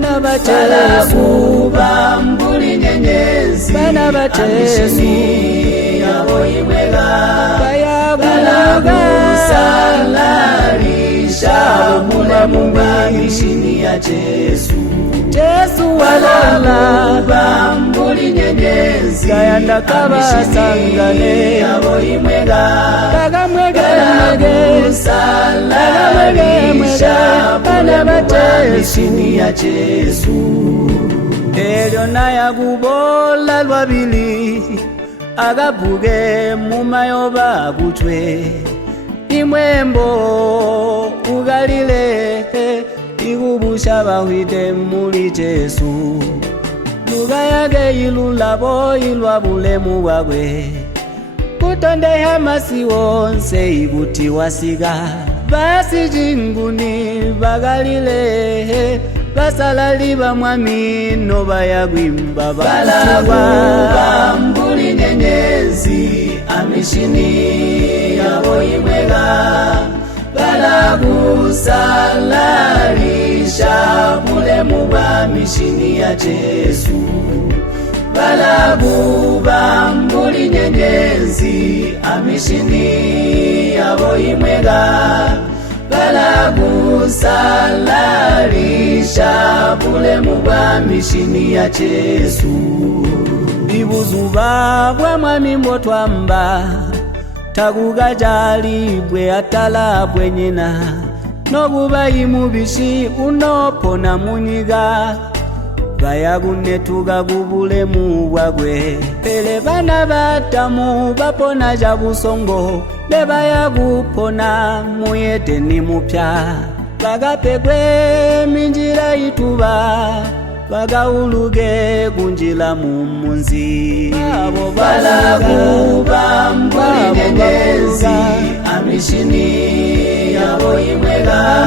bana batesu bambuli nyenyezi bana batesu yabo imwega bayagusalalisha mule mumba mishini ya Jesu walala bambuli nyenyezi kayanda kabasangane yabo imwega kagamwege bana batesu ya Jesu elyo nayakubola lwabili akabuke mumayoba kutwe imwembo ukalile ikubusha bahwite muli Jesu lukayake ilulabo ilwabulemu bwakwe kutondeha masi wonse ikuti wasika basi jinguni bakalile basalali bamwami no bayakwimba bambuli nyenyezi amishini yabo imwega balagusalalisha bulemu bwa mishini ya Jesu bambuli nyenyezi amishini yabo imwega balagusalalisha bulemu bwa mishini ya Jesu ibuzuba bwa mwami mbotwamba takukajali bwe atala bwe nyina nokuba imubishi unopona munyika bayakunetuka kubulemu bwakwe pele bana batamu bapona jabusongo bebayakupona muyeteni mupya bakapekwe minjira ituba bakauluke kunjila mumunzi abo bambuli nyenyezi amishini yabo imwega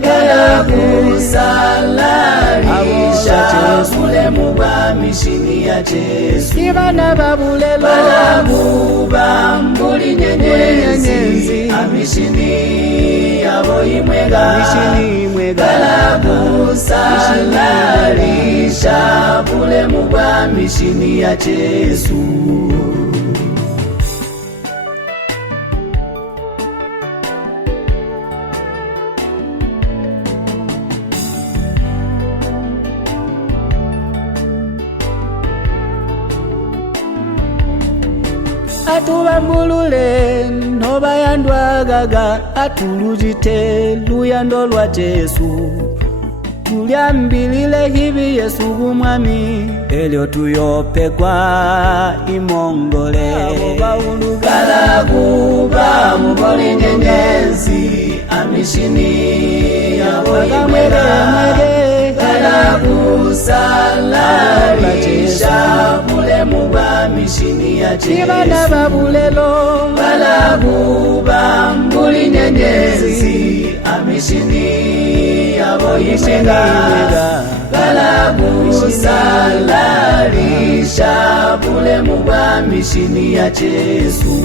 balagusalalisha bulemu bwa mishini ya Jesu ibana babulelo bambuli nyenyezi amishini yabo imwega balagusalalisha bulemu bwa mishini ya Jesu atubambulule noba yandwagaga atulujite luyando lwa Jesu tulyambilile hivi Yesu kumwami elyo tuyopekwa imongole bambuli nyenyezi amishini yabo imwega balagusalalisha bulemu bwa mishini ya Jesu ibana babulelo bambuli nyenyezi amishini yabo imwega balagusalalisha bulemu bwa mishini ya Jesu